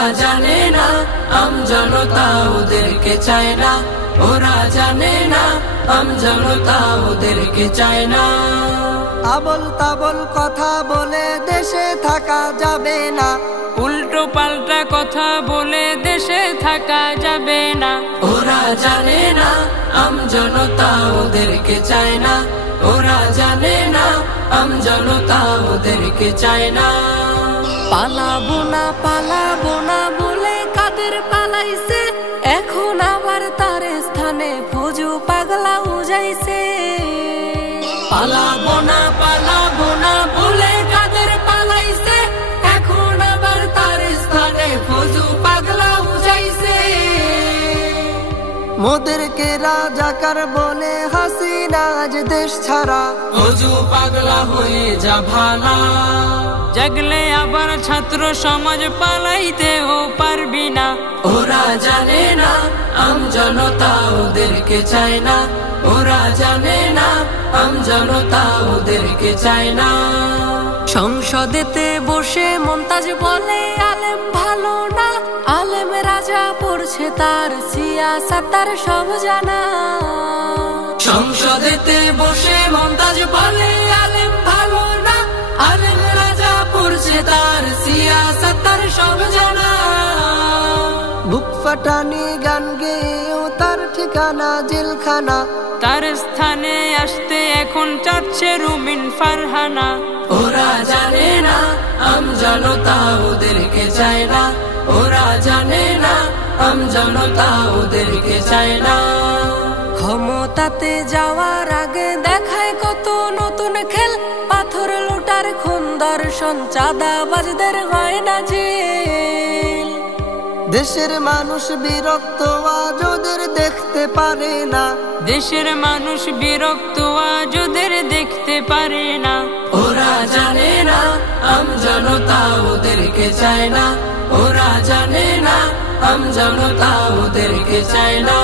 ওরা জানে না জনতা ওদেরকে চায় না, ওরা জানে না জনতা ওদেরকে চায় না। আবল তাবল কথা বলে দেশে থাকা যাবে না, উল্টো পাল্টা কথা বলে দেশে থাকা যাবে না। ওরা জানে না জনতা ওদেরকে চায় না, ওরা জানে না জনতা ওদেরকে চায় না। পালাবো না বলে কাদের পালাইছে, এখন আবার তার স্থানে ফৌজু পাগলা উজাইছে। পালাবো না বলে কাদের পালাইছে, এখন আবার তার স্থানে ফৌজু পাগলা উজাইছে। মোদেরকে রাজাকার বলে হাসিনা আজ দেশ ছাড়া, ফৌজু পাগলা হয়ে যা ভালা। জাগলে আবার ছাত্র সমাজ পালাইতেও পারবি না। ওরা জানে না জনতা ওদেরকে চায় না, ওরা জানে না জনতা ওদেরকে চায় না। সংসদেতে বসে মমতাজ বলে আলেম ভালো না, আলেম রাজা পড়ছে তার সিয়াসাত তার সব জানা। সংসদেতে বসে মমতাজ বলে আলেম ভালো না, আলেম রাজা পড়ছে তার সিয়াসাত তার সব জানা। বুক ফাটানি গান গেয়েও তার ঠিকানা জেলখানা, তার স্থানে আসতে এখন চাচ্ছে রুমিন ফারহানা। ওরা জানে না জনতা ওদেরকে চায় না, ওরা জানে না জনতা ওদেরকে চায় না। ক্ষমতাতে যাওয়ার আগে দেখায় কত নতুন খেল, পাথর লুটার খুন দর্শন চাঁদাবাজদের হয় না জেল। দেশের মানুষ বিরক্ত আজ ওদের দেখতে পারে না, দেশের মানুষ বিরক্ত আজ ওদের দেখতে পারে না। ওরা জানে না জনতা ওদেরকে চায় না, ওরা জানে না জনতা ওদেরকে চায় না।